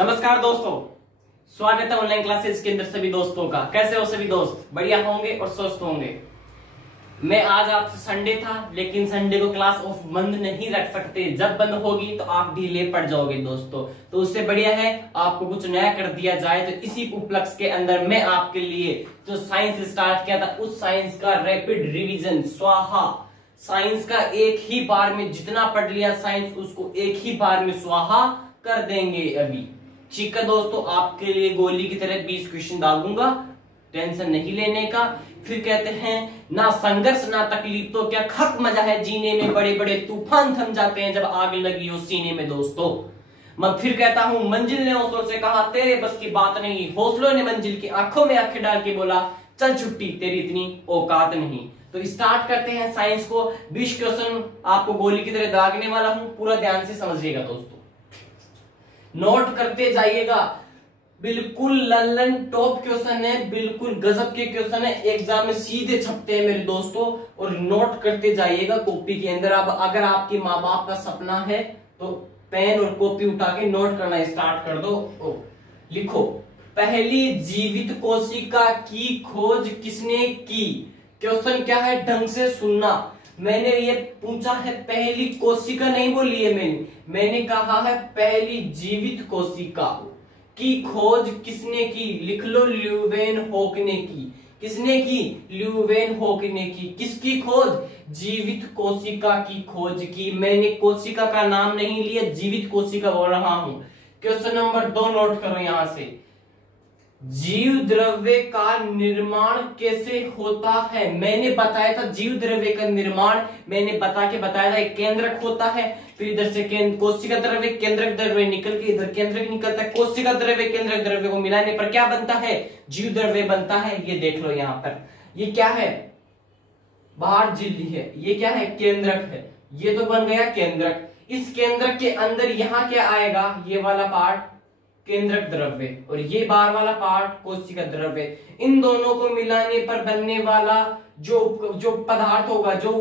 नमस्कार दोस्तों, स्वागत है ऑनलाइन क्लासेस के अंदर सभी दोस्तों का। कैसे हो सभी दोस्त? बढ़िया होंगे और स्वस्थ होंगे। मैं आज आपसे संडे था, लेकिन संडे को क्लास ऑफ बंद नहीं रख सकते। जब बंद होगी तो आप ढीले पड़ जाओगे दोस्तों। तो उससे बढ़िया है आपको कुछ नया कर दिया जाए। तो इसी उपलक्ष्य के अंदर मैं आपके लिए जो साइंस स्टार्ट किया था, उस साइंस का रैपिड रिवीजन स्वाहा, साइंस का एक ही बार में जितना पढ़ लिया साइंस, उसको एक ही बार में स्वाहा कर देंगे अभी। ठीक है दोस्तों, आपके लिए गोली की तरह 20 क्वेश्चन दागूंगा, टेंशन नहीं लेने का। फिर कहते हैं ना संघर्ष ना तकलीफ तो क्या खत मजा है जीने में, बड़े बड़े तूफान थम जाते हैं जब आग लगी हो सीने में दोस्तों। मैं फिर कहता हूं मंजिल ने हौसलों से कहा तेरे बस की बात नहीं, हौसलों ने मंजिल की आंखों में आंखें डाल के बोला चल छुट्टी तेरी इतनी औकात नहीं। तो स्टार्ट करते हैं साइंस को। 20 क्वेश्चन आपको गोली की तरह दागने वाला हूं, पूरा ध्यान से समझिएगा दोस्तों, नोट करते जाइएगा। बिल्कुल लल्लन टॉप क्वेश्चन है, बिल्कुल गजब के क्वेश्चन है, एग्जाम में सीधे छपते हैं मेरे दोस्तों। और नोट करते जाइएगा कॉपी के अंदर। अब अगर आपके माँ बाप का सपना है तो पेन और कॉपी उठा के नोट करना स्टार्ट कर दो। लिखो, पहली जीवित कोशिका की खोज किसने की? क्वेश्चन क्या है, ढंग से सुनना। मैंने ये पूछा है, पहली कोशिका नहीं बोली है मैंने कहा है पहली जीवित कोशिका की खोज किसने की? लिख लो, ल्यूवेन हॉक ने की। किसने की? ल्यूवेन हॉक ने की। किसकी खोज? जीवित कोशिका की खोज की। मैंने कोशिका का नाम नहीं लिया, जीवित कोशिका बोल रहा हूं। क्वेश्चन नंबर 2 नोट करो यहां से, जीव द्रव्य का निर्माण कैसे होता है? मैंने बताया था जीव द्रव्य का निर्माण, मैंने बताया था एक केंद्रक होता है, फिर इधर से कोशिका द्रव्य केंद्रक द्रव्य निकल के इधर केंद्रक निकलता है। कोशिका द्रव्य केंद्रक द्रव्य को मिलाने पर क्या बनता है? जीव द्रव्य बनता है। ये देख लो यहां पर, ये क्या है? बाहर झिल्ली है, ये क्या है? केंद्रक है। ये तो बन गया केंद्रक। इस केंद्रक के अंदर यहां क्या आएगा? ये वाला पार्ट केंद्रक द्रव्य और ये बाहर वाला पार्ट कोशिका द्रव्य। इन दोनों को मिलाने पर बनने वाला जो पदार्थ होगा, जो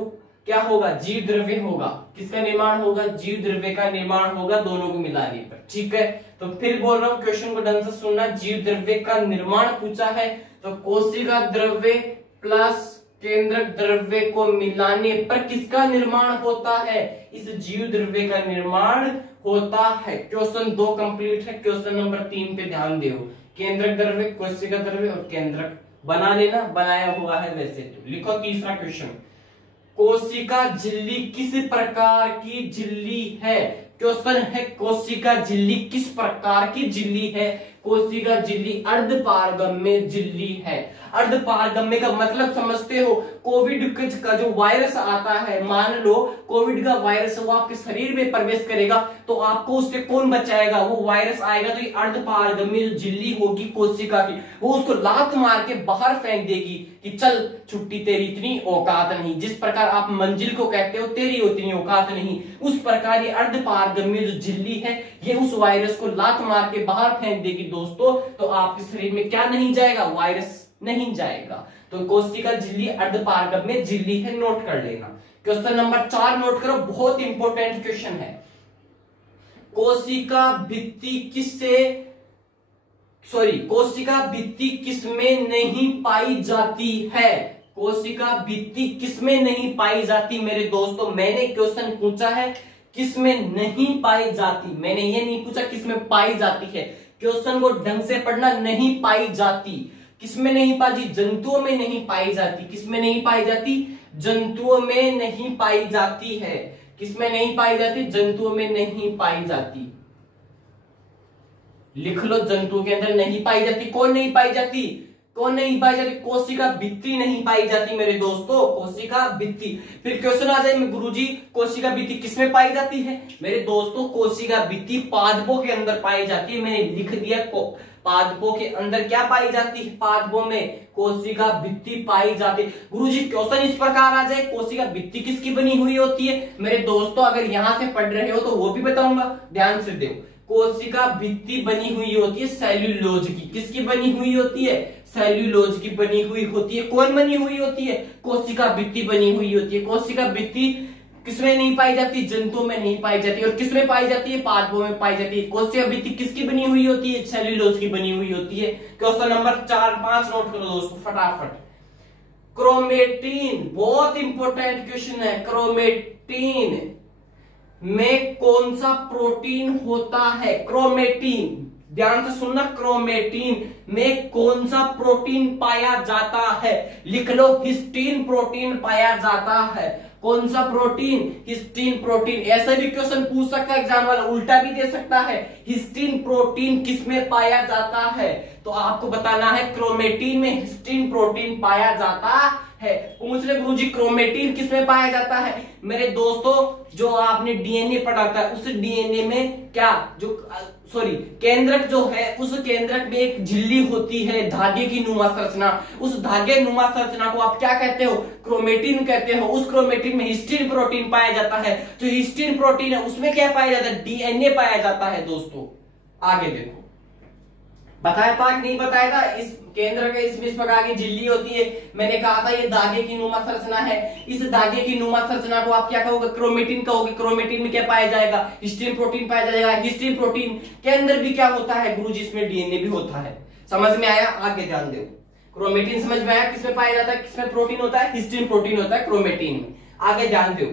क्या होगा? जीव द्रव्य होगा। किसका निर्माण होगा? जीव द्रव्य का निर्माण होगा दोनों को मिलाने पर। ठीक है, तो फिर बोल रहा हूं क्वेश्चन को ढंग से सुनना। जीव द्रव्य का निर्माण पूछा है तो कोशिका द्रव्य प्लस केंद्रक द्रव्य को मिलाने पर किसका निर्माण होता है? इस जीव द्रव्य का निर्माण होता है। क्वेश्चन 2 कंप्लीट है। क्वेश्चन नंबर 3 पे ध्यान दो। केंद्रक द्रव्य, कोशिका द्रव्य और केंद्रक बना लेना, बनाया हुआ है वैसे तो। लिखो तीसरा क्वेश्चन, कोशिका झिल्ली किस प्रकार की झिल्ली है? क्वेश्चन है कोशिका झिल्ली किस प्रकार की झिल्ली है? कोशिका झिल्ली अर्धपारगम्य झिल्ली है। अर्धपारगम्य का मतलब समझते हो? कोविड का जो वायरस आता है, मान लो कोविड का वायरस वो आपके शरीर में प्रवेश करेगा तो आपको उससे कौन बचाएगा? वो वायरस आएगा तो ये अर्धपारगम्य जो झिल्ली होगी कोशिका की, वो उसको लात मार के बाहर फेंक देगी कि चल छुट्टी तेरी इतनी औकात नहीं। जिस प्रकार आप मंजिल को कहते हो तेरी उतनी औकात नहीं, उस प्रकार ये अर्धपारगम्य जो झिल्ली है ये उस वायरस को लात मार के बाहर फेंक देगी दोस्तों। तो आपके शरीर में क्या नहीं जाएगा? वायरस नहीं जाएगा। तो कोशिका झिल्ली अर्धपारगम्य झिल्ली है, नोट कर लेना। क्वेश्चन नंबर 4 नोट करो, बहुत इंपॉर्टेंट क्वेश्चन है। कोशिका भित्ति कोशिका भित्ति किसमें नहीं पाई जाती है? कोशिका भित्ति किसमें नहीं पाई जाती मेरे दोस्तों? मैंने क्वेश्चन पूछा है किसमें नहीं पाई जाती, मैंने ये नहीं पूछा किसमें पाई जाती है। क्वेश्चन को ढंग से पढ़ना, नहीं पाई जाती। किसमें नहीं पाई? जंतुओं में नहीं पाई जाती। किसमें नहीं पाई जाती? जंतुओं में नहीं पाई जाती है। किसमें नहीं पाई जाती? जंतुओं में नहीं पाई जाती। लिख लो, जंतुओं के अंदर नहीं पाई जाती। कौन नहीं पाई जाती? कौन नहीं पाई जाती? कोशिका भित्ति नहीं पाई जाती मेरे दोस्तों, कोशिका भित्ति। फिर क्वेश्चन आ जाए गुरुजी कोशिका भित्ति किसमें पाई जाती है? मेरे दोस्तों कोशिका भित्ति पादपों के अंदर पाई जाती है। मैंने लिख दिया पादपों के अंदर क्या पाई जाती है? पादपों में कोशिका भित्ति पाई जाती है। गुरुजी क्वेश्चन इस प्रकार आ जाए, कोशिका भित्ति किसकी बनी हुई होती है? मेरे दोस्तों अगर यहां से पढ़ रहे हो तो वो भी बताऊंगा, ध्यान से देखो। कोशिका भित्ति बनी हुई होती है सेल्यूलोज की। किसकी बनी हुई होती है? सेल्यूलोज की बनी हुई होती है। कौन बनी हुई होती है? कोशिका भित्ति बनी हुई होती है। कोशिका भित्ति किसमें नहीं पाई जाती? जंतुओं में नहीं पाई जाती। और किसमें पाई जाती है? पादपों में पाई जाती है। कोशिका भित्ति किसकी बनी हुई होती है? सेल्यूलोज की बनी हुई होती है। क्वेश्चन नंबर 4-5 नोट करो दोस्तों फटाफट। क्रोमेटिन बहुत इंपॉर्टेंट क्वेश्चन है। क्रोमेटिन में कौन सा प्रोटीन होता है? क्रोमेटिन, ध्यान से सुनना, क्रोमेटिन में कौन सा प्रोटीन पाया जाता है? लिख लो, हिस्टीन प्रोटीन पाया जाता है। कौन सा प्रोटीन? हिस्टीन प्रोटीन। ऐसा भी क्वेश्चन पूछ सकता है एग्जाम वाला, उल्टा भी दे सकता है। हिस्टीन प्रोटीन किसमें पाया जाता है? तो आपको बताना है क्रोमेटिन में हिस्टीन प्रोटीन पाया जाता है। पूछ ले गुरुजी क्रोमेटिन किसमें पाया जाता है? मेरे दोस्तों, जो आपने डीएनए पढ़ा था उस डीएनए में क्या, जो सॉरी केंद्रक जो है, उस केंद्रक में एक झिल्ली होती है, धागे की नुमा संरचना। उस धागे नुमा संरचना को आप क्या कहते हो? क्रोमेटिन कहते हो। उस क्रोमेटिन में हिस्टीन प्रोटीन पाया जाता है। जो हिस्टीन प्रोटीन है उसमें क्या पाया जाता है? डीएनए पाया जाता है दोस्तों। आगे देखो, बताया था कि नहीं बताया था? इस केंद्र के इस प्रकार की झिल्ली होती है। मैंने कहा था ये धागे की नुमा संरचना है। इस धागे की नुमा संरचना को आप क्या कहोगे? क्रोमेटिन कहोगे। क्रोमेटिन में क्या पाया जाएगा? हिस्टीन प्रोटीन पाया जाएगा। हिस्टीन प्रोटीन के अंदर भी क्या होता है गुरुजी? इसमें डीएनए भी होता है। समझ में आया? आगे ध्यान दो। क्रोमेटिन समझ में आया किसमें पाया जाता है? किसमें प्रोटीन होता है? हिस्टीन प्रोटीन होता है क्रोमेटिन में। आगे ध्यान दो।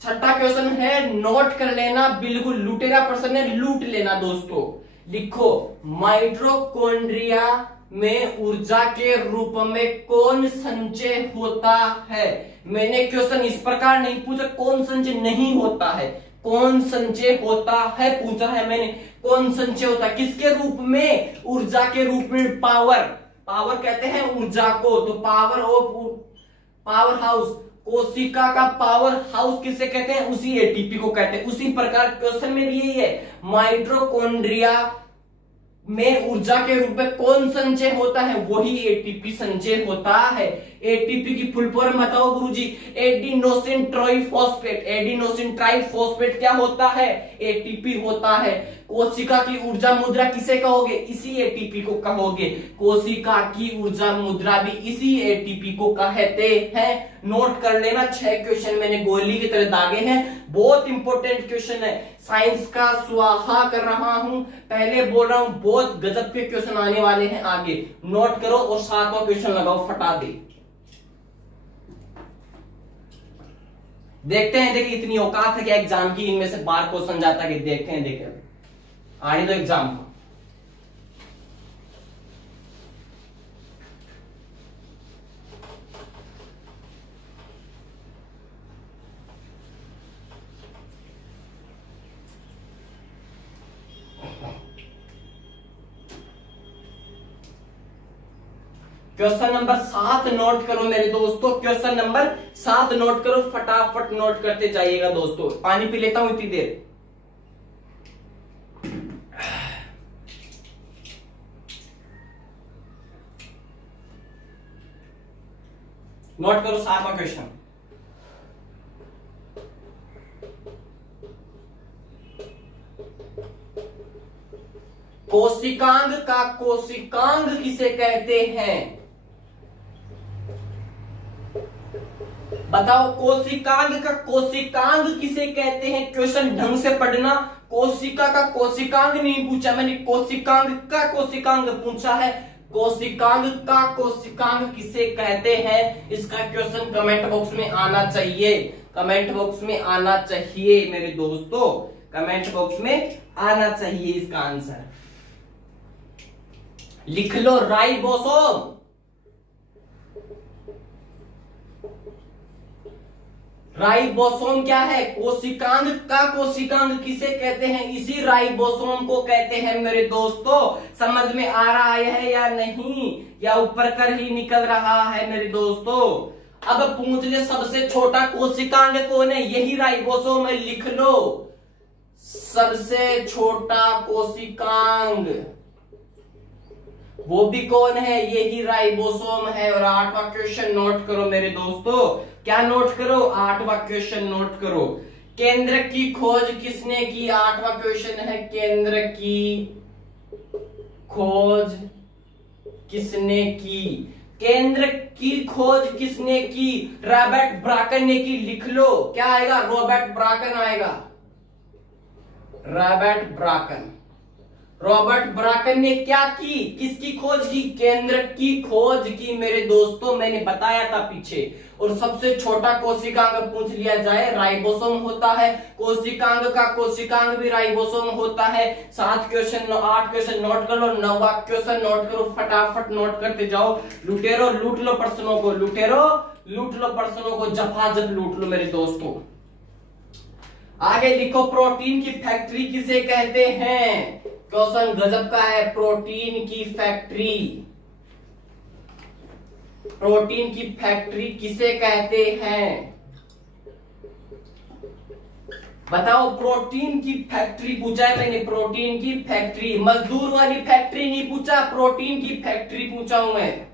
छठा क्वेश्चन है, नोट कर लेना, बिल्कुल लुटेरा प्रश्न है, लूट लेना दोस्तों। लिखो, माइटोकॉन्ड्रिया में ऊर्जा के रूप में कौन संचय होता है? मैंने क्वेश्चन इस प्रकार नहीं पूछा कौन संचय नहीं होता है, कौन संचय होता है पूछा है मैंने। कौन संचय होता है? किसके रूप में? ऊर्जा के रूप में। पावर, पावर कहते हैं ऊर्जा को। तो पावर ऑफ, पावर हाउस, कोशिका का पावर हाउस किसे कहते हैं? उसी एटीपी को कहते हैं। उसी प्रकार क्वेश्चन में भी यही है, माइटोकॉन्ड्रिया में ऊर्जा के रूप में कौन संचय होता है? वही एटीपी संचय होता है। एटीपी की फुल फॉर्म बताओ गुरुजी। Adenosine triphosphate. एडिनोसिन ट्राइफॉस्फेट क्या होता है? एटीपी होता है। कोशिका की ऊर्जा मुद्रा किसे कहोगे? इसी एटीपी को कहोगे। कोशिका की ऊर्जा मुद्रा भी इसी एटीपी को कहते हैं। नोट कर लेना, 6 क्वेश्चन मैंने गोली की तरह दागे हैं। बहुत इंपॉर्टेंट क्वेश्चन है, साइंस का स्वाहा कर रहा हूं। पहले बोल रहा हूं बहुत गजब के क्वेश्चन आने वाले हैं आगे। नोट करो और 7वां क्वेश्चन लगाओ फटा दे। देखते हैं, देखिए इतनी औकात है कि एग्जाम की, इनमें से बार क्वेश्चन जाता है कि देखते हैं, देखें आने दो एग्जाम को। क्वेश्चन नंबर 7 नोट करो मेरे दोस्तों। क्वेश्चन नंबर 7 नोट करो, फटाफट नोट करते जाइएगा दोस्तों। पानी पी लेता हूं इतनी देर। नोट करो 7वां क्वेश्चन। कोशिकांग का कोशिकांग किसे कहते हैं? बताओ, कोशिकांग का कोशिकांग किसे कहते हैं? क्वेश्चन ढंग से पढ़ना। कोशिका का कोशिकांग नहीं पूछा मैंने, कोशिकांग का कोशिकांग पूछा है। कोशिकांग का कोशिकांग किसे कहते हैं? इसका क्वेश्चन कमेंट बॉक्स में आना चाहिए। कमेंट बॉक्स में आना चाहिए मेरे दोस्तों, कमेंट बॉक्स में आना चाहिए इसका आंसर। लिख लो, राइबोसोम। राइबोसोम क्या है? कोशिकांग का कोशिकांग किसे कहते हैं? इसी राइबोसोम को कहते हैं मेरे दोस्तों। समझ में आ रहा है या नहीं, या ऊपर कर ही निकल रहा है मेरे दोस्तों? अब पूछ ले, सबसे छोटा कोशिकांग कौन है? यही राइबोसोम है। लिख लो, सबसे छोटा कोशिकांग वो भी कौन है? यही राइबोसोम है। और 8वां क्वेश्चन नोट करो मेरे दोस्तों। क्या नोट करो? 8वां क्वेश्चन नोट करो। केंद्र की खोज किसने की? 8वां क्वेश्चन है, केंद्र की खोज किसने की? केंद्र की खोज किसने की? रॉबर्ट ब्राकन ने की। लिख लो, क्या आएगा? रॉबर्ट ब्राकन आएगा। रॉबर्ट ब्राकन। रॉबर्ट ब्राकन ने क्या की? किसकी खोज की? केंद्र की खोज की मेरे दोस्तों, मैंने बताया था पीछे। और सबसे छोटा कोशिकांग पूछ लिया जाए, राइबोसोम होता है। कोशिकांग का कोशिकांग भी राइबोसोम होता है। 7 क्वेश्चन 8 क्वेश्चन नोट कर लो, 9वां क्वेश्चन नोट करो, फटाफट नोट करते जाओ। लुटेरो लूट लो प्रश्नों को, लुटेरो लूट लो प्रश्नों को, जफाजफ लूट लो मेरे दोस्तों। आगे लिखो, प्रोटीन की फैक्ट्री किसे कहते हैं? क्वेश्चन गजब का है। प्रोटीन की फैक्ट्री, प्रोटीन की फैक्ट्री किसे कहते हैं? बताओ। प्रोटीन की फैक्ट्री पूछा है मैंने, प्रोटीन की फैक्ट्री। मजदूर वाली फैक्ट्री नहीं पूछा, प्रोटीन की फैक्ट्री पूछा हूं मैं।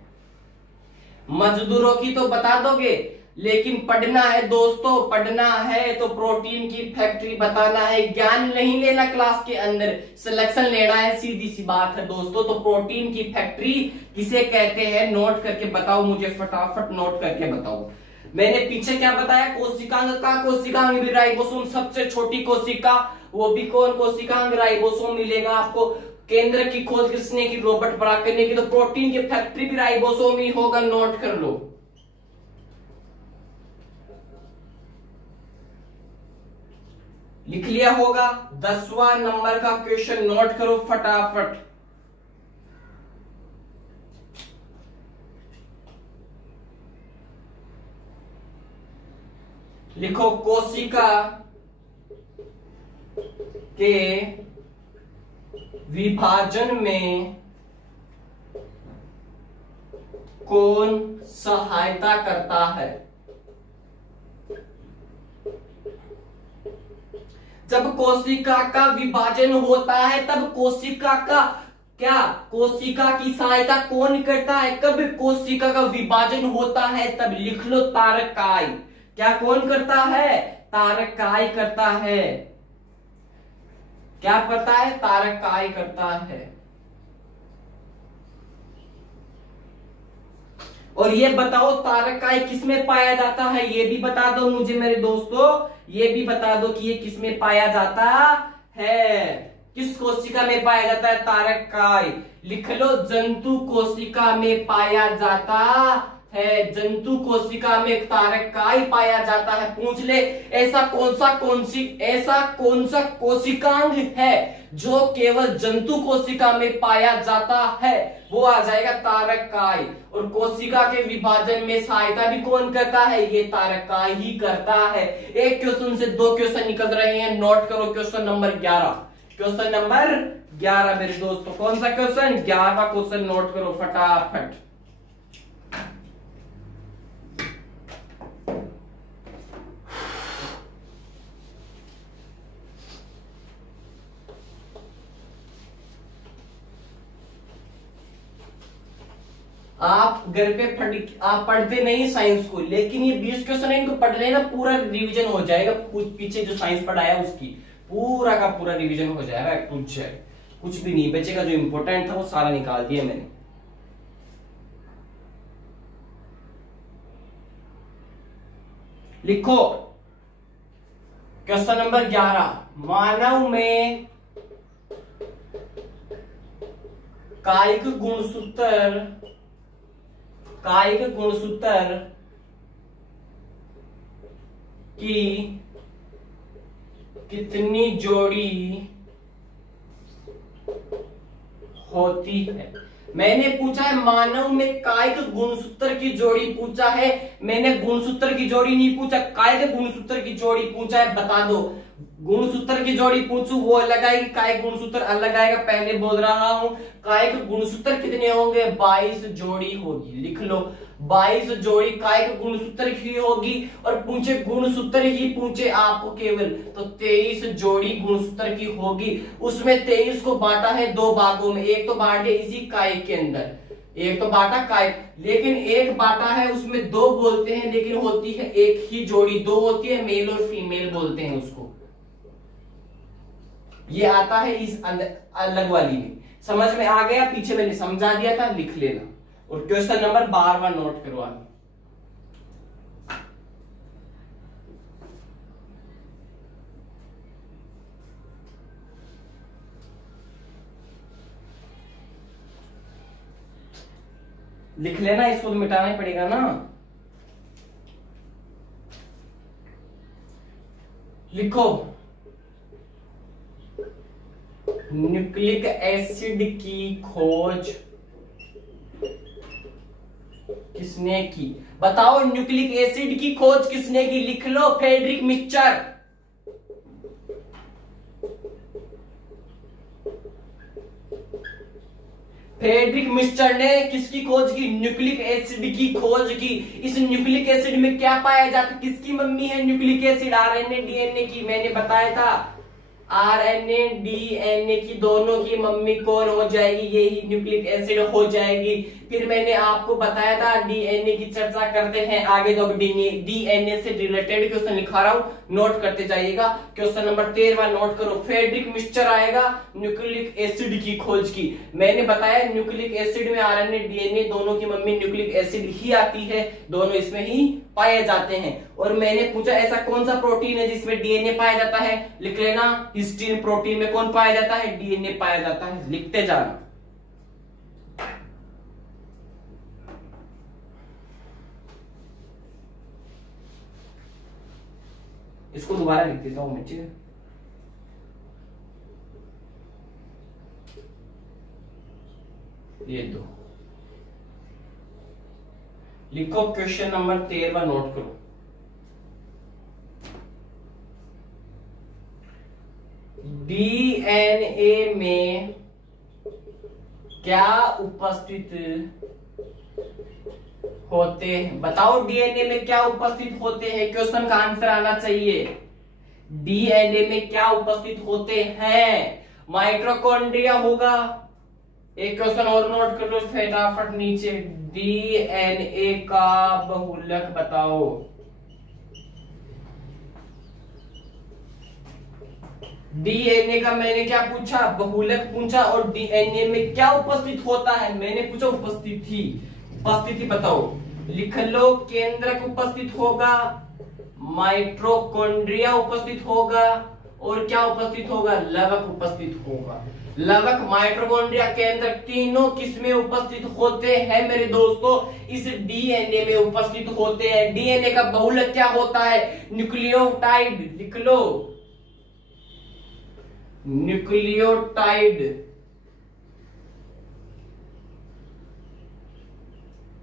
मजदूरों की तो बता दोगे, लेकिन पढ़ना है दोस्तों, पढ़ना है तो प्रोटीन की फैक्ट्री बताना है। ज्ञान नहीं लेना क्लास के अंदर, सिलेक्शन लेना है, सीधी सी बात है दोस्तों। तो प्रोटीन की फैक्ट्री किसे कहते हैं? नोट करके बताओ मुझे, फटाफट नोट करके बताओ। मैंने पीछे क्या बताया? कोशिकांग का कोशिकांग भी राइबोसोम, सबसे छोटी कोशिका वो भी कौन? कोशिकांग राइबोसोम मिलेगा आपको। केंद्र की खोज किसने की? रॉबर्ट ब्राकन ने की। तो प्रोटीन की फैक्ट्री भी राइबोसोम ही होगा, नोट कर लो। लिख लिया होगा। 10वां नंबर का क्वेश्चन नोट करो फटाफट। लिखो, कोशिका के विभाजन में कौन सहायता करता है? जब कोशिका का विभाजन होता है तब कोशिका का क्या? कोशिका की सहायता कौन करता है? कब कोशिका का विभाजन होता है तब। लिख लो, तारकाई। क्या कौन करता है? तारकाई करता है। क्या करता है? तारकाई करता है। और ये बताओ, तारकाई किसमें पाया जाता है? ये भी बता दो मुझे मेरे दोस्तों, ये भी बता दो कि ये किसमें पाया जाता है। किस कोशिका में पाया जाता है तारकाई? लिख लो, जंतु कोशिका में पाया जाता है। जंतु कोशिका में तारकाई पाया जाता है। पूछ ले, ऐसा कौन सा कोशिकांग है जो केवल जंतु कोशिका में पाया जाता है? वो आ जाएगा तारकाई। और कोशिका के विभाजन में सहायता भी कौन करता है? ये तारकाई ही करता है। एक क्वेश्चन से 2 क्वेश्चन निकल रहे हैं, नोट करो। क्वेश्चन नंबर 11, क्वेश्चन नंबर 11 मेरे दोस्तों। कौन सा क्वेश्चन? 11वां क्वेश्चन नोट करो फटाफट। आप घर पे आप पढ़ते नहीं साइंस को, लेकिन ये 20 क्वेश्चन है, इनको पढ़ लेना, पूरा रिवीजन हो जाएगा। पीछे जो साइंस पढ़ाया उसकी पूरा का पूरा रिवीजन हो जाएगा। कुछ भी नहीं बचेगा। जो इंपॉर्टेंट था वो सारा निकाल दिया मैंने। लिखो, क्वेश्चन नंबर 11, मानव में कायिक गुणसूत्र की कितनी जोड़ी होती है? मैंने पूछा है मानव में कायिक गुणसूत्र की जोड़ी पूछा है, मैंने गुणसूत्र की जोड़ी नहीं पूछा, कायिक गुणसूत्र की जोड़ी पूछा है। बता दो, गुणसूत्र की जोड़ी पूछू वो अलग आएगी, कायिक गुणसूत्र अलग आएगा। पहले बोल रहा हूं, कायिक गुणसूत्र कितने होंगे? 22 जोड़ी होगी। लिख लो, 22 जोड़ी कायिक गुणसूत्र की होगी। और पूछे गुणसूत्र ही पूछे आपको केवल, तो 23 जोड़ी गुणसूत्र की होगी। उसमें 23 को बांटा है 2 भागों में। एक तो बांटे इसी कायिक के अंदर, एक तो बांटा कायिक, लेकिन एक बांटा है उसमें 2 बोलते हैं, लेकिन होती है एक ही जोड़ी। 2 होती है, मेल और फीमेल बोलते हैं उसको। ये आता है इस अलग वाली में। समझ में आ गया? पीछे मैंने समझा दिया था, लिख लेना। और क्वेश्चन नंबर 12वां नोट करो आगे। लिख लेना, इसको तो मिटाना ही पड़ेगा ना। लिखो, न्यूक्लिक एसिड की खोज किसने की? बताओ, न्यूक्लिक एसिड की खोज किसने की? लिख लो, फ्रेडरिक मिक्सचर। फ्रेडरिक मिक्सचर ने किसकी खोज की? न्यूक्लिक एसिड की खोज की। इस न्यूक्लिक एसिड में क्या पाया जाता? किसकी मम्मी है न्यूक्लिक एसिड? आरएनए डीएनए की। मैंने बताया था आरएनए डीएनए की दोनों की मम्मी कौन हो जाएगी? यही न्यूक्लिक एसिड हो जाएगी। फिर मैंने आपको बताया था डीएनए की चर्चा करते हैं आगे, तो डीएनए से रिलेटेड क्वेश्चन लिखा रहा हूं, नोट करते जाइएगा। क्वेश्चन नंबर 13वां नोट करो। फ्रेडरिक मिक्सचर आएगा न्यूक्लिक एसिड की खोज की। मैंने बताया न्यूक्लिक एसिड में आरएनए डीएनए दोनों की मम्मी न्यूक्लिक एसिड ही आती है, दोनों इसमें ही पाए जाते हैं। और मैंने पूछा ऐसा कौन सा प्रोटीन है जिसमें डीएनए पाया जाता है? लिख लेना, हिस्टीन प्रोटीन में कौन पाया जाता है? डीएनए पाया जाता है। लिखते जाना। इसको दोबारा लिख देता हूं मैं, ठीक है। ये दो लिखो। क्वेश्चन नंबर 13वां नोट करो। डीएनए में क्या उपस्थित होते हैं? बताओ, डीएनए में क्या उपस्थित होते हैं? क्वेश्चन का आंसर आना चाहिए। डीएनए में क्या उपस्थित होते हैं? माइटोकॉन्ड्रिया होगा। एक क्वेश्चन और नोट कर लो फटाफट नीचे। डीएनए का बहुलक बताओ। डीएनए का मैंने क्या पूछा? बहुलक पूछा। और डीएनए में क्या उपस्थित होता है? मैंने पूछा उपस्थिति। उपस्थिति बताओ। लिख लो, केंद्रक उपस्थित होगा, माइटोकॉन्ड्रिया उपस्थित होगा, और क्या उपस्थित होगा? लवक उपस्थित होगा। लवक, माइटोकॉन्ड्रिया, केंद्रक तीनों किसमें उपस्थित होते हैं मेरे दोस्तों? इस डीएनए में उपस्थित होते हैं। डीएनए का बहुलक क्या होता है? न्यूक्लियोटाइड। लिख लो, न्यूक्लियोटाइड।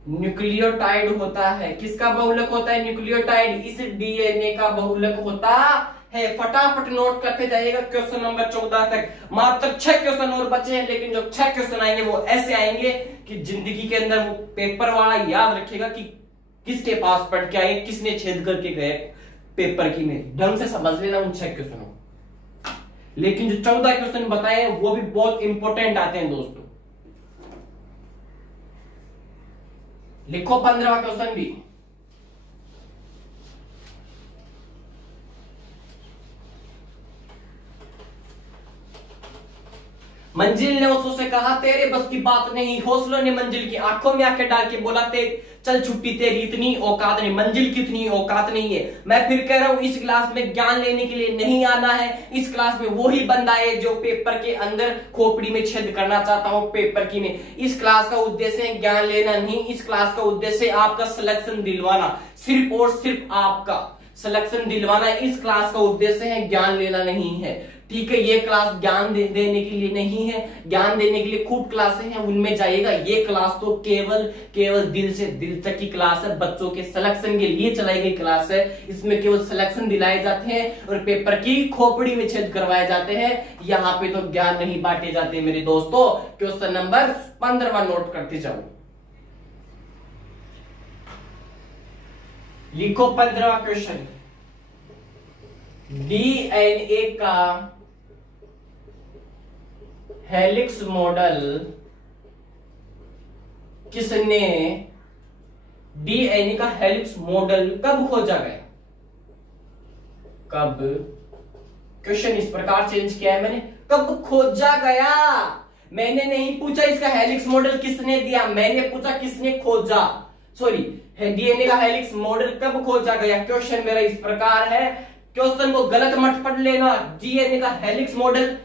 न्यूक्लियोटाइड होता है। किसका बहुलक होता है? न्यूक्लियोटाइड। इस डीएनए का बहुलक होता है। फटाफट नोट करते जाइएगा क्वेश्चन नंबर 14 तक। मात्र 6 क्वेश्चन और बचे हैं, लेकिन जो 6 क्वेश्चन आएंगे वो ऐसे आएंगे कि जिंदगी के अंदर वो पेपर वाला याद रखेगा कि किसके पास पढ़ के आए, किसने छेद करके गए पेपर की में। ढंग से समझ लेना उन 6 क्वेश्चनों। लेकिन जो 14 क्वेश्चन बताए हैं वो भी बहुत इंपॉर्टेंट आते हैं दोस्तों। लिखो 15वां क्वेश्चन भी। मंजिल ने उससे कहा, तेरे बस की बात नहीं। हौसलों ने मंजिल की आंखों में आंखें डाल के बोला, चल छुट्टी, तेरी इतनी औकात नहीं, मंजिल की इतनी औकात नहीं है। मैं फिर कह रहा हूं, इस क्लास में ज्ञान लेने के लिए नहीं आना है। इस क्लास में वही बंदा है जो पेपर के अंदर खोपड़ी में छेद करना चाहता हो पेपर की में। इस क्लास का उद्देश्य है ज्ञान लेना नहीं, इस क्लास का उद्देश्य है आपका सिलेक्शन दिलवाना। सिर्फ और सिर्फ आपका सिलेक्शन दिलवाना। इस क्लास का उद्देश्य है ज्ञान लेना नहीं है, ठीक है। ये क्लास ज्ञान देने के लिए नहीं है, ज्ञान देने के लिए खूब क्लासें हैं, उनमें जाइएगा। ये क्लास तो केवल दिल से दिल तक की क्लास है, बच्चों के सिलेक्शन के लिए चलाई गई क्लास है। इसमें केवल सिलेक्शन दिलाए जाते हैं और पेपर की खोपड़ी में छेद करवाए जाते हैं। यहाँ पे तो ज्ञान नहीं बांटे जाते मेरे दोस्तों। क्वेश्चन नंबर 15वां नोट करते जाओ। लिखो 15वां क्वेश्चन। डीएनए का हेलिक्स मॉडल किसने? डीएनए का हेलिक्स मॉडल कब खोजा गया? कब? क्वेश्चन इस प्रकार चेंज किया है मैंने, कब खोजा गया? मैंने नहीं पूछा इसका हेलिक्स मॉडल किसने दिया, मैंने पूछा किसने खोजा, सॉरी डीएनए का हेलिक्स मॉडल कब खोजा गया। क्वेश्चन मेरा इस प्रकार है, क्वेश्चन को गलत मत पढ़ लेना। डीएनए का हेलिक्स मॉडल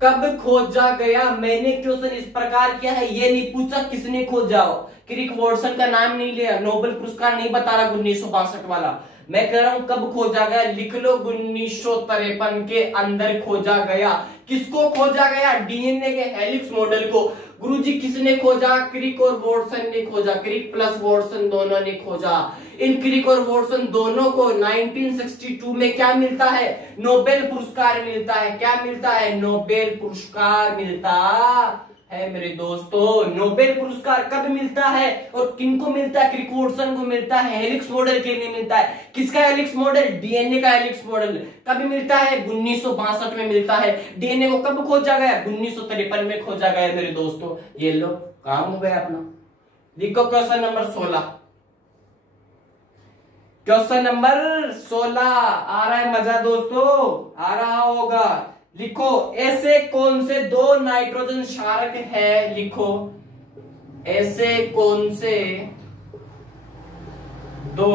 कब खोजा गया, मैंने क्वेश्चन इस प्रकार किया है, ये नहीं पूछा किसने खोजा। क्रिक वॉटसन का नाम नहीं लिया, नोबेल पुरस्कार नहीं बता रहा 1962 वाला, मैं कह रहा हूं कब खोजा गया, लिख लो 1953 के अंदर खोजा गया। किसको खोजा गया, डीएनए के हेलिक्स मॉडल को। गुरुजी किसने खोजा, क्रिक और वॉटसन ने खोजा, क्रिक प्लस वॉटसन दोनों ने खोजा। इन क्रिक और वॉटसन दोनों को 1962 में क्या मिलता है, नोबेल पुरस्कार मिलता है। क्या मिलता है, नोबेल पुरस्कार मिलता है मेरे दोस्तों। नोबेल पुरस्कार कब मिलता है और किनको मिलता है, क्रिक वॉटसन को मिलता है, हेलिक्स मॉडल के लिए मिलता है। किसका हेलिक्स मॉडल, डीएनए का हेलिक्स मॉडल कब मिलता है, 1962 में मिलता है। डीएनए को कब खोजा गया, 1953 में खोजा गया मेरे दोस्तों। ये लो काम हो गया अपना। लिखो क्वेश्चन नंबर 16, क्वेश्चन नंबर 16 आ रहा है मजा दोस्तों, आ रहा होगा। लिखो ऐसे कौन से दो नाइट्रोजन क्षारक है, लिखो ऐसे कौन से दो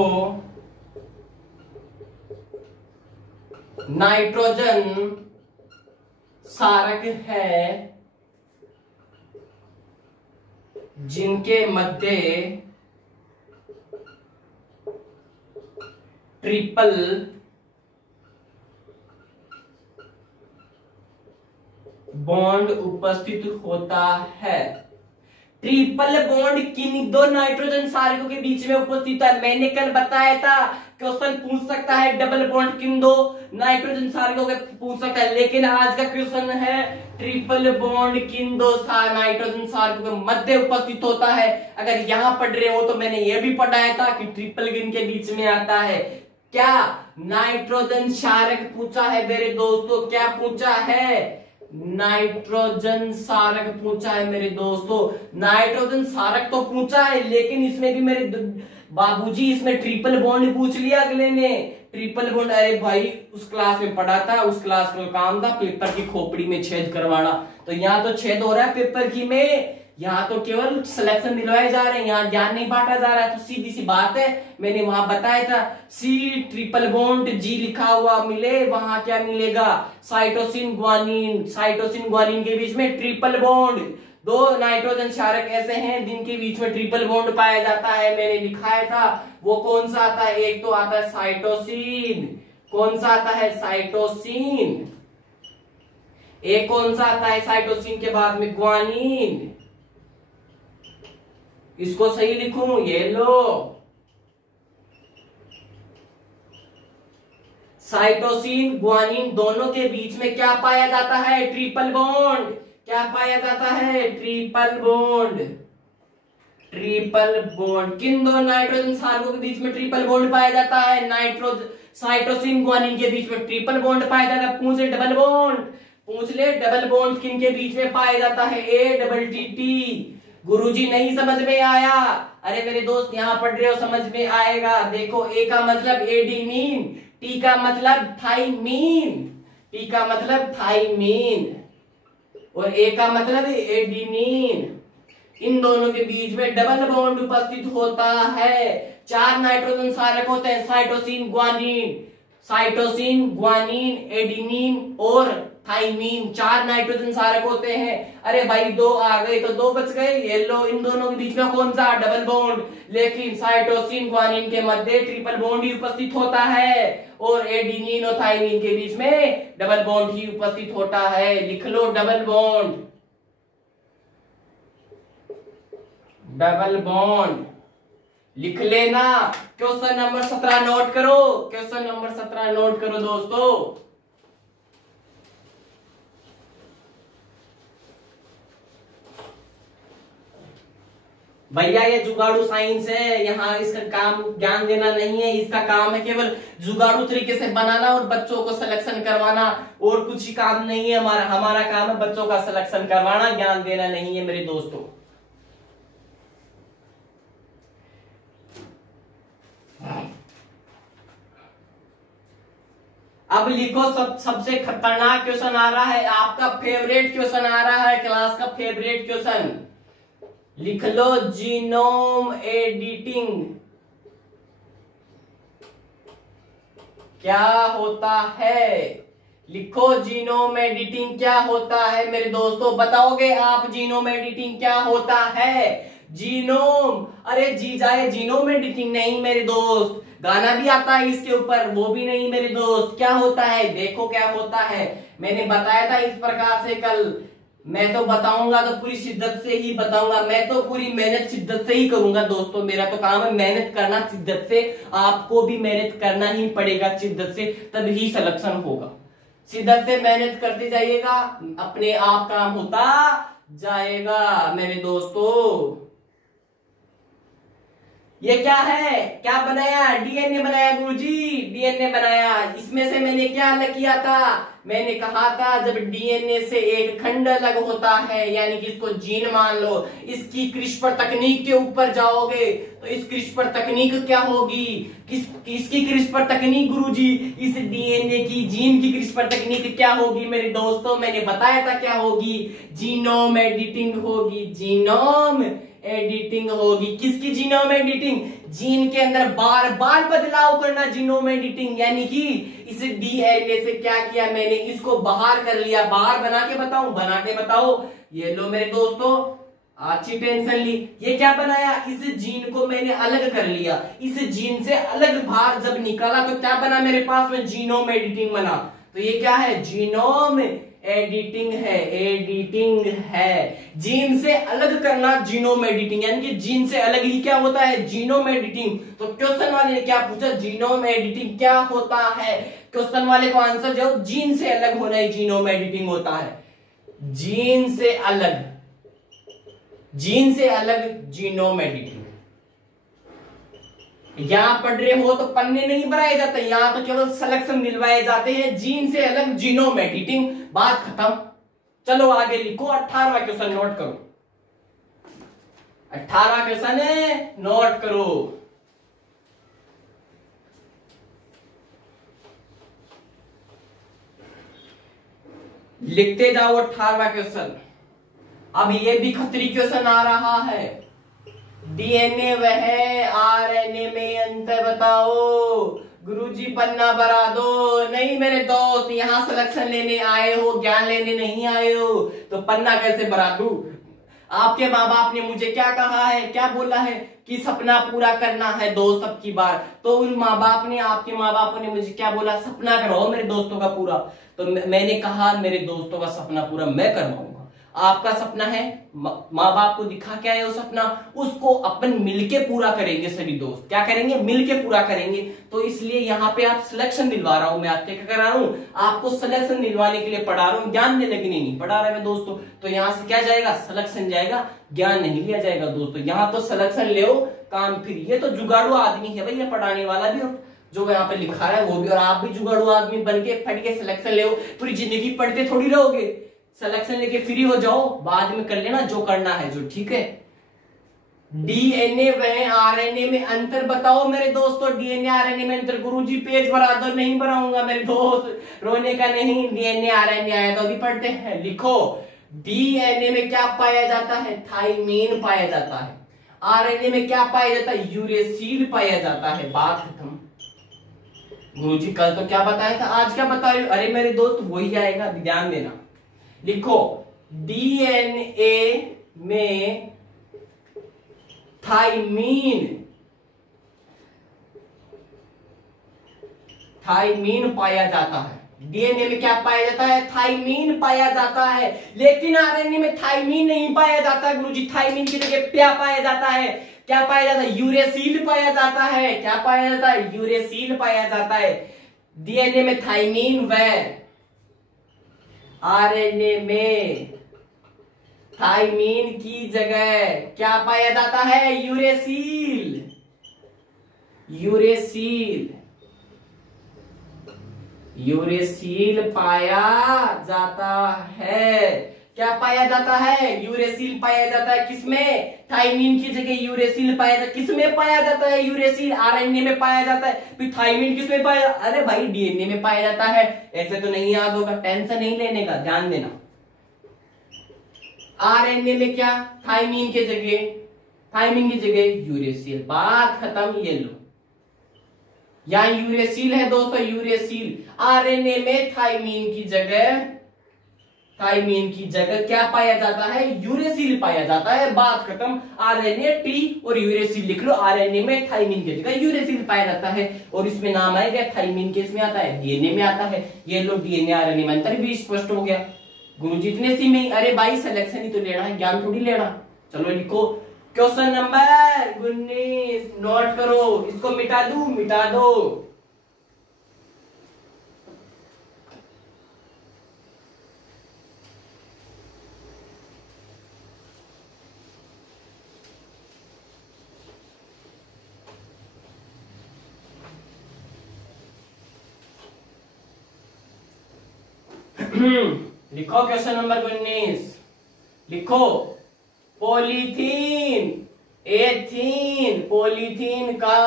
नाइट्रोजन क्षारक है जिनके मध्य ट्रिपल बॉन्ड उपस्थित होता है। ट्रिपल बॉन्ड किन दो नाइट्रोजन क्षारकों के बीच में उपस्थित है, मैंने कल बताया था। क्वेश्चन पूछ सकता है डबल बॉन्ड किन दो नाइट्रोजन क्षारकों के पूछ सकता है, लेकिन आज का क्वेश्चन है ट्रिपल बॉन्ड किन दो नाइट्रोजन क्षारकों के मध्य उपस्थित होता है। अगर यहां पढ़ रहे हो तो मैंने यह भी पढ़ाया था कि ट्रिपल किन के बीच में आता है, क्या नाइट्रोजन क्षारक पूछा है मेरे दोस्तों, क्या पूछा है, नाइट्रोजन क्षारक पूछा है मेरे दोस्तों। नाइट्रोजन क्षारक तो पूछा है, लेकिन इसमें भी मेरे बाबूजी इसमें ट्रिपल बॉन्ड पूछ लिया अगले ने। ट्रिपल बॉन्ड, अरे भाई उस क्लास में पढ़ा था, उस क्लास में काम था पेपर की खोपड़ी में छेद करवाना, तो यहाँ तो छेद हो रहा है पेपर की में, यहाँ तो केवल सिलेक्शन दिलवाए जा रहे हैं, यहाँ ज्ञान नहीं बांटा जा रहा है। तो सीधी सी बात है, मैंने वहां बताया था सी ट्रिपल बॉन्ड जी लिखा हुआ मिले, वहां क्या मिलेगा, साइटोसिन ग्वानिन, साइटोसिन ग्वानिन के बीच में ट्रिपल बॉन्ड। दो नाइट्रोजन क्षारक ऐसे हैं जिनके बीच में ट्रिपल बॉन्ड पाया जाता है, मैंने लिखाया था। वो कौन सा आता है, एक तो आता है साइटोसिन, कौन सा आता है, साइटोसिन। एक कौन सा आता है साइटोसिन के बाद में, ग्वानिन। इसको सही लिखूं, ये लो साइटोसिन ग्वानिन दोनों के बीच में क्या पाया जाता है, ट्रिपल बॉन्ड। क्या पाया जाता है, ट्रिपल बॉन्ड। ट्रिपल बॉन्ड किन दो नाइट्रोजन क्षारकों के बीच में ट्रिपल बॉन्ड पाया जाता है, नाइट्रोजन साइटोसिन ग्वानिन के बीच में ट्रिपल बॉन्ड पाया जाता है। पूछ ले डबल बॉन्ड, पूछ ले डबल बॉन्ड किन के बीच में पाया जाता है, ए डबल टी टी। गुरुजी नहीं समझ में आया, अरे मेरे दोस्त यहाँ पढ़ रहे हो समझ में आएगा। देखो ए का मतलब एडीनीन, टी का मतलब थाइमीन, टी का मतलब थाइमीन और ए का मतलब एडीनीन। इन दोनों के बीच में डबल बॉन्ड उपस्थित होता है। चार नाइट्रोजन क्षारक होते हैं, cytosine guanine, cytosine guanine, adenine और थाइमीन, चार नाइट्रोजन क्षारक होते हैं। अरे भाई दो आ गए तो दो बच गए, ये लो इन दोनों के बीच में कौन सा, डबल बॉन्ड। लेकिन साइटोसिन ग्वानिन के मध्य ट्रिपल बॉन्ड ही उपस्थित होता है और एडीनिन और थाइमीन के बीच में डबल बॉन्ड ही उपस्थित होता है। लिख लो डबल बॉन्ड, डबल बॉन्ड लिख लेना। क्वेश्चन नंबर 17 नोट करो, क्वेश्चन नंबर 17 नोट करो दोस्तों। भैया ये जुगाड़ू साइंस है, यहाँ इसका काम ज्ञान देना नहीं है, इसका काम है केवल जुगाड़ू तरीके से बनाना और बच्चों को सिलेक्शन करवाना, और कुछ ही काम नहीं है हमारा। हमारा काम है बच्चों का सिलेक्शन करवाना, ज्ञान देना नहीं है मेरे दोस्तों। अब लिखो, सबसे खतरनाक क्वेश्चन आ रहा है, आपका फेवरेट क्वेश्चन आ रहा है, क्लास का फेवरेट क्वेश्चन। लिख लो, जीनोम एडिटिंग क्या होता है? लिखो, जीनोम एडिटिंग क्या होता है मेरे दोस्तों? बताओगे आप जीनोम एडिटिंग क्या होता है? जीनोम, अरे जी जाए, जीनोम एडिटिंग नहीं मेरे दोस्त, गाना भी आता है इसके ऊपर, वो भी नहीं मेरे दोस्त। क्या होता है? देखो क्या होता है, मैंने बताया था इस प्रकार से कल। मैं तो बताऊंगा तो पूरी शिद्दत से ही बताऊंगा, मैं तो पूरी मेहनत शिद्दत से ही करूंगा दोस्तों, मेरा तो काम है मेहनत करना शिद्दत से। आपको भी मेहनत करना ही पड़ेगा शिद्दत से, तभी सिलेक्शन होगा। शिद्दत से मेहनत करते जाइएगा, अपने आप काम होता जाएगा मेरे दोस्तों। ये क्या है? क्या बनाया? डीएनए बनाया गुरुजी, डीएनए बनाया। इसमें से मैंने क्या अलग किया था? मैंने कहा था जब डीएनए से एक खंड अलग होता है, यानी कि इसको जीन मान लो, इसकी क्रिस्पर तकनीक के ऊपर जाओगे तो इस क्रिस्पर तकनीक क्या होगी? किसकी क्रिस्पर तकनीक गुरुजी? इस डीएनए की, जीन की क्रिस्पर तकनीक क्या होगी मेरे दोस्तों? मैंने बताया था क्या होगी? जीनोम एडिटिंग होगी, जीनोम एडिटिंग होगी। किसकी जीनोम एडिटिंग? जीन के अंदर बार बार बदलाव करना, जीनोम एडिटिंग। यानी कि इस डीएनए से क्या किया मैंने, इसको बाहर कर लिया। बाहर बना के बताऊं? बना के बताओ। ये लो मेरे दोस्तों, अच्छी टेंशन ली। ये क्या बनाया? इस जीन को मैंने अलग कर लिया। इस जीन से अलग बाहर जब निकाला तो क्या बना मेरे पास में? जीनोम एडिटिंग बना। तो ये क्या है? जीनोम एडिटिंग है, एडिटिंग है। जीन से अलग करना जीनोम एडिटिंग, यानी कि जीन से अलग ही क्या होता है? Genome editing. तो क्वेश्चन वाले ने क्या पूछा? जीनोम एडिटिंग क्या होता है? क्वेश्चन वाले को आंसर जो जीन से अलग होना ही जीनोम एडिटिंग होता है। जीन से अलग, जीन से अलग जीनोम एडिटिंग। यहां पढ़ रहे हो तो पन्ने नहीं बनाए जाते, यहां तो केवल सिलेक्शन दिलवाए जाते हैं। जीन से अलग जीनोम एडिटिंग, बात खत्म। चलो आगे लिखो, 18वां क्वेश्चन नोट करो। 18वां क्वेश्चन है, नोट करो। लिखते जाओ 18वां क्वेश्चन। अब ये भी खतरी क्वेश्चन आ रहा है। डीएनए वह, आरएनए में अंतर बताओ। गुरुजी पन्ना भरा दो। नहीं मेरे दोस्त, यहां सिलेक्शन लेने आए हो, ज्ञान लेने नहीं आए हो, तो पन्ना कैसे भरा दूं? आपके माँ बाप ने मुझे क्या कहा है, क्या बोला है कि सपना पूरा करना है दोस्त अब की बार। तो उन माँ बाप ने, आपके माँ बापों ने मुझे क्या बोला? सपना करवाओ मेरे दोस्तों का पूरा। तो मैंने कहा मेरे दोस्तों का सपना पूरा मैं करवाऊंगा। आपका सपना है, माँ बाप को दिखा क्या है वो सपना, उसको अपन मिलके पूरा करेंगे सभी दोस्त। क्या करेंगे? मिलके पूरा करेंगे। तो इसलिए यहाँ पे आप सिलेक्शन दिलवा रहा हूं मैं, आपके क्या करा रहा हूं? आपको सिलेक्शन दिलवाने के लिए पढ़ा रहा हूं, ज्ञान देने के लिए नहीं पढ़ा रहा मैं दोस्तों। तो यहाँ से क्या जाएगा? सिलेक्शन जाएगा, ज्ञान नहीं लिया जाएगा दोस्तों। यहाँ तो सिलेक्शन ले काम फिर। ये तो जुगाड़ू आदमी है भैया, पढ़ाने वाला भी जो यहाँ पे लिखा है वो भी, और आप भी जुगाड़ू आदमी बन के फट के सिलेक्शन ले। पूरी जिंदगी पढ़ते थोड़ी रहोगे, सिलेक्शन लेके फ्री हो जाओ, बाद में कर लेना जो करना है जो, ठीक है। डीएनए व आरएनए में अंतर बताओ मेरे दोस्तों। डीएनए आरएनए में अंतर, गुरुजी पेज भरा दो। नहीं भराऊंगा मेरे दोस्त, रोने का नहीं। डीएनए आरएनए आया तो अभी पढ़ते हैं। लिखो, डीएनए में क्या पाया जाता है? थाइमीन पाया जाता है। आरएनए में क्या पाया जाता है? यूरेसिल पाया जाता है। बात खत्म। गुरुजी कल तो क्या बताया था, आज क्या बता रहे हो? अरे मेरे दोस्त वही आएगा, ध्यान देना। लिखो, डीएनए में थाइमीन पाया जाता है। डीएनए में क्या पाया जाता है? थाइमीन पाया जाता है। लेकिन आरएनए में थाइमीन नहीं पाया जाता गुरुजी। थाइमीन की जगह क्या पाया जाता है? क्या पाया जाता है? यूरेसिल पाया जाता है। क्या पाया जाता है? यूरेसिल पाया जाता है। डीएनए में थाइमीन व आरएनए में थाइमीन की जगह क्या पाया जाता है? यूरेसिल। यूरेसिल पाया जाता है। क्या पाया जाता है? यूरेसिल पाया जाता है। किसमें? थाइमीन की जगह यूरेसिल पाया जाता है। किसमें पाया जाता है यूरेसिल? आरएनए में पाया जाता है। फिर थाइमीन किसमें पाया? अरे भाई डीएनए में पाया जाता है। ऐसे तो नहीं याद होगा, टेंशन नहीं लेने का, ध्यान देना। आरएनए में क्या? थाइमीन की जगह यूरेसिल। बात खत्म। ये लो, यहां यूरेसिल है दोस्तों, यूरेसिल। आरएनए में थाइमीन की जगह क्या पाया जाता है? यूरेसिल पाया जाता है। बात खत्म। आरएनए टी और यूरेसिल लिख लो। आरएनए में थाइमीन की जगह यूरेसिल पाया जाता है और इसमें नाम आएगा थाइमीन। किसमें आता है? डीएनए में आता है। ये लो, डीएनए आरएनए में अंतर भी स्पष्ट हो गया। गुरुजी इतने सी में। अरे भाई सिलेक्शन ही तो लेना है, ज्ञान थोड़ी लेना। चलो लिखो क्वेश्चन नंबर 19, नोट करो। इसको मिटा दो। लिखो क्वेश्चन नंबर 19, लिखो। पॉलीथीन का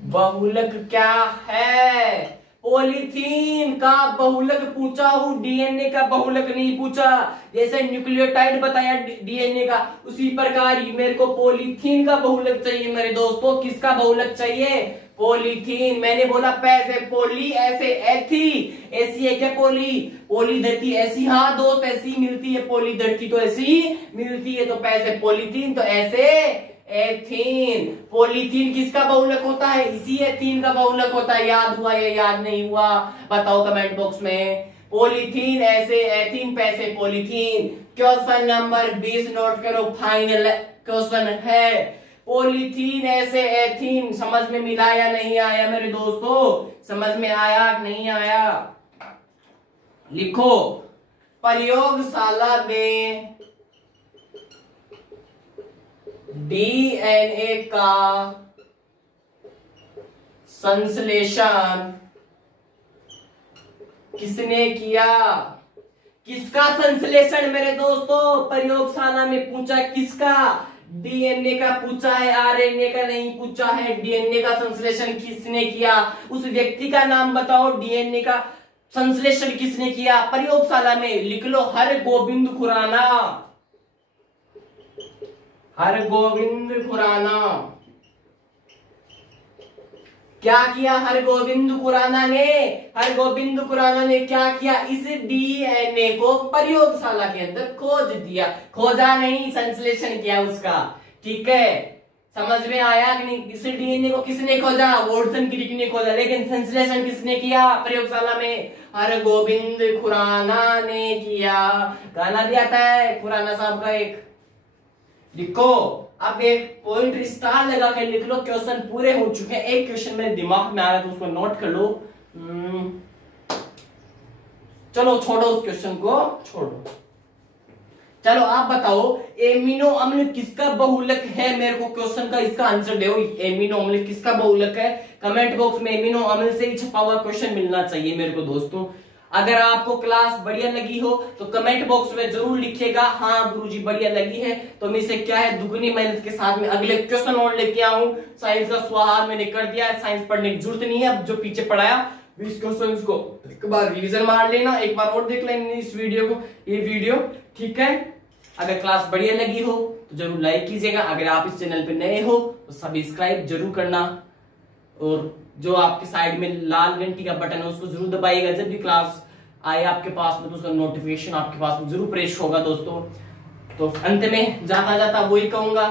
बहुलक क्या है? पॉलीथीन का बहुलक पूछा हूं, डीएनए का बहुलक नहीं पूछा। जैसे न्यूक्लियोटाइड बताया डीएनए का, उसी प्रकार मेरे को पॉलीथीन का बहुलक चाहिए मेरे दोस्तों। किसका बहुलक चाहिए? पॉलीथीन। मैंने बोला पैसे पोली, ऐसे एथी। ऐसी है क्या पोली धरती ऐसी? हाँ दोस्त ऐसी मिलती है। पोली धरती तो ऐसी मिलती है, तो पैसे पॉलीथीन, तो ऐसे एथीन। पॉलीथीन किसका बहुलक होता है? इसी एथीन का बहुलक होता है। याद हुआ या याद नहीं हुआ? बताओ कमेंट बॉक्स में। पॉलीथीन ऐसे एथीन, पैसे पॉलीथीन। क्वेश्चन नंबर 20 नोट करो, फाइनल क्वेश्चन है। पॉलीथीन ऐसे एथीन समझ में मिला या नहीं आया मेरे दोस्तों? समझ में आया नहीं आया? लिखो, प्रयोगशाला में डीएनए का संश्लेषण किसने किया? किसका संश्लेषण मेरे दोस्तों? प्रयोगशाला में पूछा किसका? डीएनए का पूछा है, आरएनए का नहीं पूछा है। डीएनए का संश्लेषण किसने किया? उस व्यक्ति का नाम बताओ। डीएनए का संश्लेषण किसने किया प्रयोगशाला में? लिख लो, हरगोविंद खुराना। हरगोविंद खुराना। क्या किया हरगोविंद खुराना ने क्या किया? इस डीएनए को प्रयोगशाला के अंदर खोज दिया। खोजा नहीं, संश्लेषण किया उसका। ठीक है, समझ में आया कि नहीं? इस डीएनए को किसने खोजा? वॉटसन क्रिक ने खोजा, लेकिन संश्लेषण किसने किया प्रयोगशाला में? हरगोविंद खुराना ने किया। गाना भी आता है खुराना साहब का एक। लिखो, अब एक पॉइंट स्टार लगा कर लिख लो। क्वेश्चन पूरे हो चुके हैं। एक क्वेश्चन मेरे दिमाग में आ रहा है तो उसको नोट कर लो। चलो छोड़ो उस क्वेश्चन को, छोड़ो। चलो आप बताओ, एमिनो अम्ल किसका बहुलक है? मेरे को क्वेश्चन का इसका आंसर दो। एमिनो अम्ल किसका बहुलक है? कमेंट बॉक्स में एमिनो अम्ल से ही छपा हुआ क्वेश्चन मिलना चाहिए मेरे को दोस्तों। अगर आपको क्लास बढ़िया लगी हो तो कमेंट बॉक्स में जरूर लिखिएगा, हाँ गुरुजी बढ़िया लगी है। तो मैं इसे क्या है, दुगनी मेहनत के साथ में अगले क्वेश्चन और लेके आऊं। साइंस का स्वाहार मैंने कर दिया है, साइंस पढ़ने की जरूरत नहीं है। अब जो पीछे पढ़ाया 20 क्वेश्चन को एक बार रिवीजन मार लेना, एक बार और देख लेना इस वीडियो को, ये वीडियो। ठीक है, अगर क्लास बढ़िया लगी हो तो जरूर लाइक कीजिएगा। अगर आप इस चैनल पे नए हो तो सब्सक्राइब जरूर करना, और जो आपके साइड में लाल घंटी का बटन है उसको जरूर दबाइएगा। जब भी क्लास आए आपके पास में तो उसका नोटिफिकेशन आपके पास में जरूर प्रेस होगा दोस्तों। तो अंत में जाता जाता वही कहूंगा,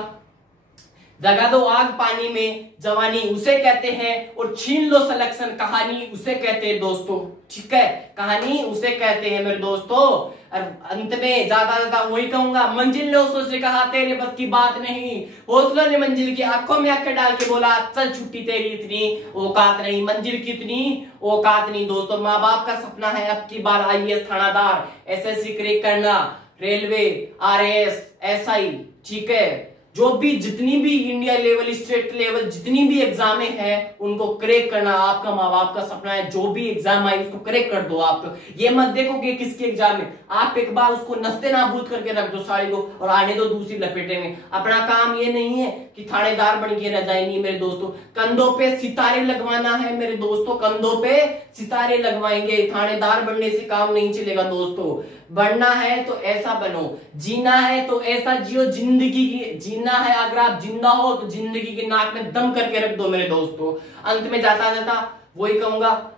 जगा दो आग पानी में, जवानी उसे कहते हैं, और छीन लो सिलेक्शन, कहानी उसे कहते हैं दोस्तों। ठीक है, कहानी उसे कहते हैं मेरे दोस्तों। और अंत में जाता जाता वही कहूंगा, मंजिल ने उससे से कहा तेरे बस की बात नहीं, हौसलों ने मंजिल की आंखों में आंखें डाल के बोला चल छुट्टी तेरी इतनी औकात नहीं, मंजिल की इतनी औकात नहीं। दोस्तों, माँ बाप का सपना है अब की बार आईएएस थानादार, एसएससी क्रैक करना, रेलवे, आरएएस, एसआई। ठीक है, जो भी जितनी भी इंडिया लेवल, स्टेट लेवल, जितनी भी एग्जाम है उनको क्रैक करना आपका माँ बाप का सपना है। जो भी एग्जाम आई उसको क्रैक कर दो। आप ये मत देखो कि किसके एग्जाम में, आप एक बार उसको नस्ते नाबूद करके रख दो साड़ी को और आने दो दूसरी लपेटे में। अपना काम ये नहीं है कि थानेदार बन के रह जाए। नहीं मेरे दोस्तों, कंधों पे सितारे लगवाना है मेरे दोस्तों, कंधों पे सितारे लगवाएंगे। थानेदार बनने से काम नहीं चलेगा दोस्तों। बनना है तो ऐसा बनो, जीना है तो ऐसा जियो। जिंदगी की जीना है, अगर आप जिंदा हो तो जिंदगी के नाक में दम करके रख दो मेरे दोस्तों। अंत में जाता जाता वही कहूंगा,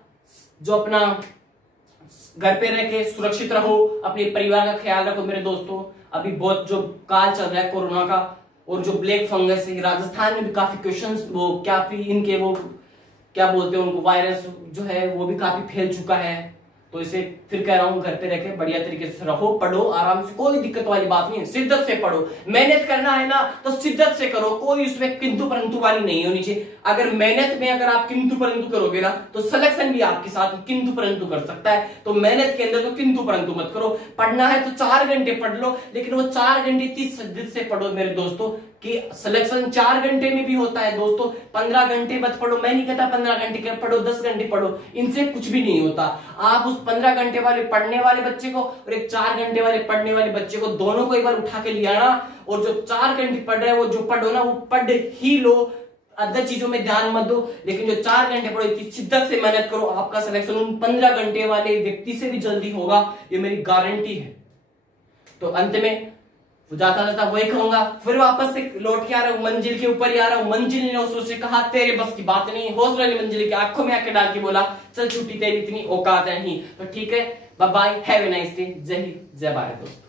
जो अपना घर पे रह के सुरक्षित रहो, अपने परिवार का ख्याल रखो मेरे दोस्तों। अभी बहुत जो काल चल रहा है कोरोना का, और जो ब्लैक फंगस है, राजस्थान में भी काफी क्वेश्चंस, वो काफी इनके वो क्या बोलते हैं उनको, वायरस जो है वो भी काफी फैल चुका है। तो इसे फिर कह रहा हूं, घर पे रह के बढ़िया तरीके से रहो, पढ़ो आराम से, कोई दिक्कत वाली बात नहीं है। शिद्दत से पढ़ो, मेहनत करना है ना तो शिद्दत से करो, कोई उसमें किंतु परंतु वाली नहीं होनी चाहिए। अगर मेहनत में अगर आप किंतु परंतु करोगे ना तो सिलेक्शन भी आपके साथ किंतु परंतु कर सकता है। तो मेहनत के अंदर तो किंतु परंतु मत करो। पढ़ना है तो 4 घंटे पढ़ लो, लेकिन वो 4 घंटे इतनी शिद्दत से पढ़ो मेरे दोस्तों कि सिलेक्शन 4 घंटे में भी होता है दोस्तों। 15 घंटे मत पढ़ो, मैं नहीं कहता 15 घंटे पढ़ो, 10 घंटे पढ़ो, इनसे कुछ भी नहीं होता। आप उस 15 घंटे वाले पढ़ने वाले बच्चे को और एक 4 घंटे वाले पढ़ने वाले बच्चे को, दोनों को एक बार उठा के लिया ना, और जो 4 घंटे पढ़ रहे हैं वो जो पढ़ो ना वो पढ़ ही लो, अदर चीजों में ध्यान मत दो। लेकिन जो 4 घंटे पढ़ो, इतनी शिद्दत से मेहनत करो, आपका सिलेक्शन उन 15 घंटे वाले व्यक्ति से भी जल्दी होगा, ये मेरी गारंटी है। तो अंत में जाता जाता वही कहूंगा, फिर वापस से लौट के आ रहा हूं, मंजिल के ऊपर ही आ रहा हूं। मंजिल ने उससे कहा तेरे बस की बात नहीं, हौसला ने मंजिल की आंखों में आके डाल के बोला चल छुट्टी, तेरी इतनी औकात नहीं। तो ठीक है, bye bye, have a nice day, जय हिंद जय भारत दोस्तों।